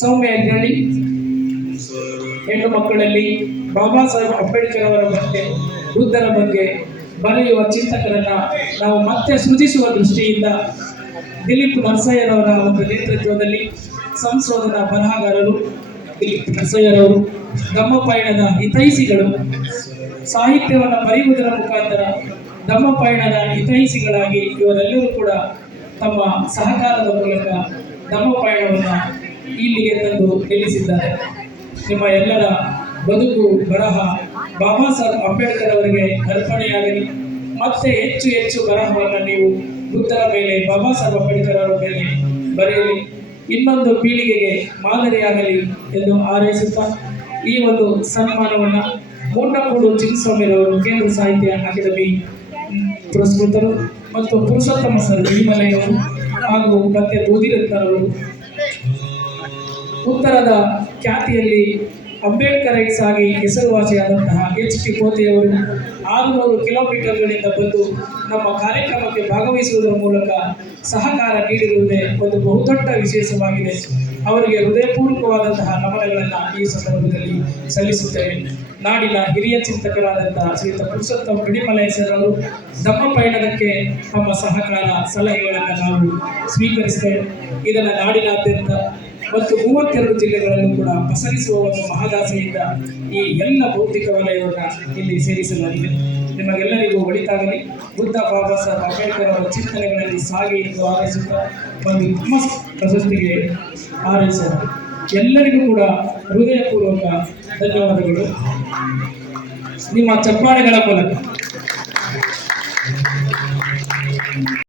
ಸೌಮ್ಯ ಯಜ್ಞಳ್ಳಿ ಹೆಣ್ಣು ಮಕ್ಕಳಲ್ಲಿ ಬಾಬಾ ಸಾಹೇಬ್ ಅಂಬೇಡ್ಕರ್ ಅವರ ಬಗ್ಗೆ, ಬುದ್ಧರ ಬಗ್ಗೆ ಬರೆಯುವ ಚಿಂತಕರನ್ನ ನಾವು ಮತ್ತೆ ಸೃಜಿಸುವ ದೃಷ್ಟಿಯಿಂದ ದಿಲೀಪ್ ನರಸಯ್ಯರವರ ಒಂದು ನೇತೃತ್ವದಲ್ಲಿ ಸಂಶೋಧನಾ ಬರಹಗಾರರು ದಿಲೀಪ್ ನರಸಯ್ಯರವರು, ಧಮ್ಮ ಪಯಣದ ಹಿತೈಷಿಗಳು, ಸಾಹಿತ್ಯವನ್ನು ಬರೆಯುವುದರ ಮುಖಾಂತರ ಧಮ್ಮ ಪಯಣದ ಹಿತೈಷಿಗಳಾಗಿ ಇವರೆಲ್ಲರೂ ಕೂಡ ತಮ್ಮ ಸಹಕಾರದ ಮೂಲಕ ಧಮ್ಮ ಪಯಣವನ್ನು ಇಲ್ಲಿಗೆ ತಂದು ನಿಲ್ಲಿಸಿದ್ದಾರೆ. ನಿಮ್ಮ ಎಲ್ಲರ ಬದುಕು ಬರಹ ಬಾಬಾ ಸಾಹೇಬ್ ಅಂಬೇಡ್ಕರ್ ಅವರಿಗೆ ಅರ್ಪಣೆಯಾಗಲಿ. ಮತ್ತೆ ಹೆಚ್ಚು ಹೆಚ್ಚು ಬರಹವನ್ನು ನೀವು ಬುದ್ಧರ ಮೇಲೆ, ಬಾಬಾ ಸಾಹೇಬ್ ಅಂಬೇಡ್ಕರ್ ಅವರ ಮೇಲೆ ಬರೆಯಲಿ, ಇನ್ನೊಂದು ಪೀಳಿಗೆಗೆ ಮಾದರಿಯಾಗಲಿ ಎಂದು ಹಾರೈಸುತ್ತಾ ಈ ಒಂದು ಸನ್ಮಾನವನ್ನು ಮೂಡನಕೋಡು ಚಿನ್ನಸ್ವಾಮಿರವರು ಕೇಂದ್ರ ಸಾಹಿತ್ಯ ಅಕಾಡೆಮಿ ಪುರಸ್ಕೃತರು ಮತ್ತು ಪುರುಷೋತ್ತಮ ಸರ್ ಬಿಳಿಮಲೆಯವರು ಹಾಗೂ ಮತ್ತೆ ಬೂದಿರತ್ನರವರು, ಉತ್ತರದ ಖ್ಯಾತಿಯಲ್ಲಿ ಅಂಬೇಡ್ಕರೈಟ್ಸ್ ಆಗಿ ಹೆಸರುವಾಸಿಯಾದಂತಹ ಎಚ್ ಟಿ ಕೋತೆಯವರು 600 ಕಿಲೋಮೀಟರ್ಗಳಿಂದ ಬಂದು ನಮ್ಮ ಕಾರ್ಯಕ್ರಮಕ್ಕೆ ಭಾಗವಹಿಸುವುದರ ಮೂಲಕ ಸಹಕಾರ ನೀಡಿರುವುದೇ ಒಂದು ಬಹುದೊಡ್ಡ ವಿಶೇಷವಾಗಿದೆ. ಅವರಿಗೆ ಹೃದಯಪೂರ್ವಕವಾದಂತಹ ನಮನಗಳನ್ನು ಈ ಸಂದರ್ಭದಲ್ಲಿ ಸಲ್ಲಿಸುತ್ತೇವೆ. ನಾಡಿನ ಹಿರಿಯ ಚಿಂತಕರಾದಂತಹ ಶ್ರೀಯುತ ಪುರುಷೋತ್ತಮ ಬಿಳಿಮಲೆ ಸರ್ ಅವರು ಧಮ್ಮ ಪಯಣಕ್ಕೆ ತಮ್ಮ ಸಹಕಾರ ಸಲಹೆಗಳನ್ನು ನಾವು ಸ್ವೀಕರಿಸ್ತೇವೆ. ಇದನ್ನು ನಾಡಿನಾದ್ಯಂತ ಮತ್ತು 32 ಜಿಲ್ಲೆಗಳಲ್ಲೂ ಕೂಡ ಪಸರಿಸುವ ಒಂದು ಮಹದಾಸೆಯಿಂದ ಈ ಎಲ್ಲ ಭೌತಿಕ ವಲಯವನ್ನು ಇಲ್ಲಿ ಸೇರಿಸಲಾಗಿದೆ. ನಿಮಗೆಲ್ಲರಿಗೂ ಒಳಿತಾಗಲಿ. ಬುದ್ಧ ಬಾಬಾ ಸಾಹೇಬ್ ಅಂಬೇಡ್ಕರ್ ಅವರ ಚಿಂತನೆಗಳಲ್ಲಿ ಸಾಗಿ ಎಂದು ಹಾರೈಸುತ್ತಾ ಒಂದು ಥಾಮಸ್ ಪ್ರಶಸ್ತಿಗೆ ಹಾರೈಸೋಣ. ಎಲ್ಲರಿಗೂ ಕೂಡ ಹೃದಯಪೂರ್ವಕ ಧನ್ಯವಾದಗಳು. ನಿಮ್ಮ ಚಪ್ಪಾಳೆಗಳ ಮೂಲಕ